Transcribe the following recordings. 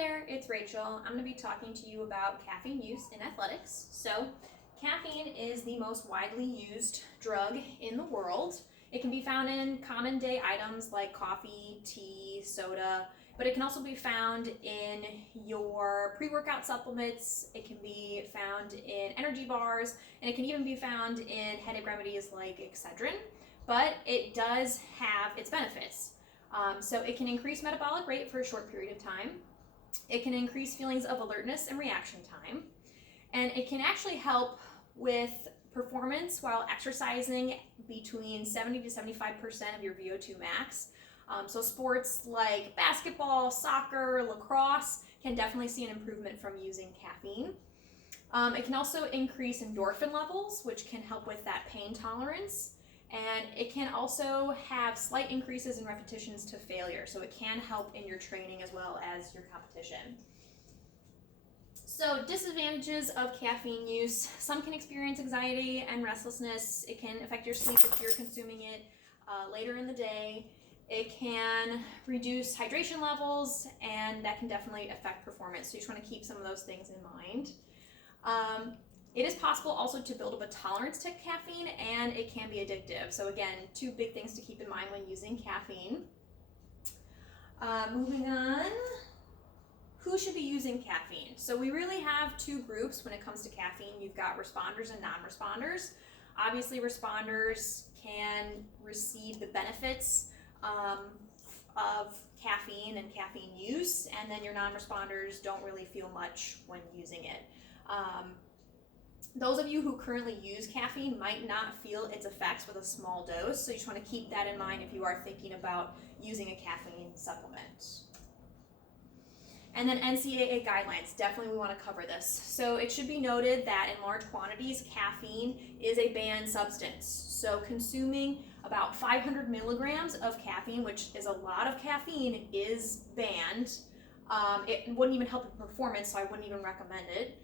there, it's Rachel. I'm going to be talking to you about caffeine use in athletics. So, caffeine is the most widely used drug in the world. It can be found in common day items like coffee, tea, soda, but it can also be found in your pre-workout supplements. It can be found in energy bars, and it can even be found in headache remedies like Excedrin, but it does have its benefits. So it can increase metabolic rate for a short period of time. It can increase feelings of alertness and reaction time. And it can actually help with performance while exercising between 70 to 75% of your VO2 max. So sports like basketball, soccer, lacrosse can definitely see an improvement from using caffeine. It can also increase endorphin levels, which can help with that pain tolerance. And it can also have slight increases in repetitions to failure. So it can help in your training as well as your competition. So disadvantages of caffeine use. Some can experience anxiety and restlessness. It can affect your sleep if you're consuming it later in the day. It can reduce hydration levels, and that can definitely affect performance. So you just want to keep some of those things in mind. It is possible also to build up a tolerance to caffeine, and it can be addictive. So again, two big things to keep in mind when using caffeine. Moving on, who should be using caffeine? So we really have two groups when it comes to caffeine. You've got responders and non-responders. Obviously, responders can receive the benefits of caffeine and caffeine use, and then your non-responders don't really feel much when using it. Those of you who currently use caffeine might not feel its effects with a small dose, so you just want to keep that in mind if you are thinking about using a caffeine supplement. And then NCAA guidelines, definitely we want to cover this. So it should be noted that in large quantities, caffeine is a banned substance. So consuming about 500 milligrams of caffeine, which is a lot of caffeine, is banned. It wouldn't even help with performance, so I wouldn't even recommend it.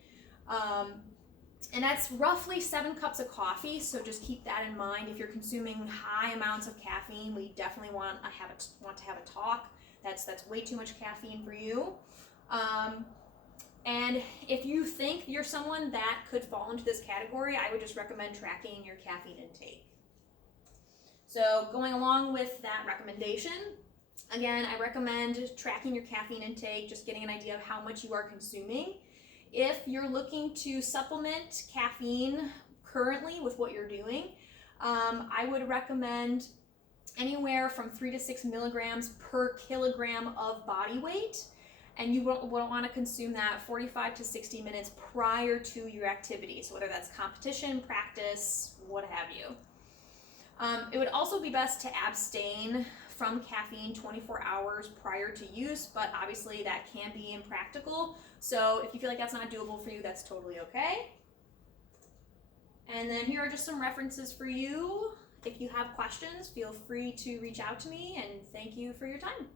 And that's roughly 7 cups of coffee, so just keep that in mind. If you're consuming high amounts of caffeine, we definitely want to have a talk. That's way too much caffeine for you. And if you think you're someone that could fall into this category, I would just recommend tracking your caffeine intake. So going along with that recommendation, again, I recommend tracking your caffeine intake, just getting an idea of how much you are consuming. If you're looking to supplement caffeine currently with what you're doing, I would recommend anywhere from 3 to 6 milligrams per kilogram of body weight, and you will want to consume that 45 to 60 minutes prior to your activity, so whether that's competition, practice, what have you. It would also be best to abstain from caffeine 24 hours prior to use, but obviously that can be impractical. So if you feel like that's not doable for you, that's totally okay. And then here are just some references for you. If you have questions, feel free to reach out to me, and thank you for your time.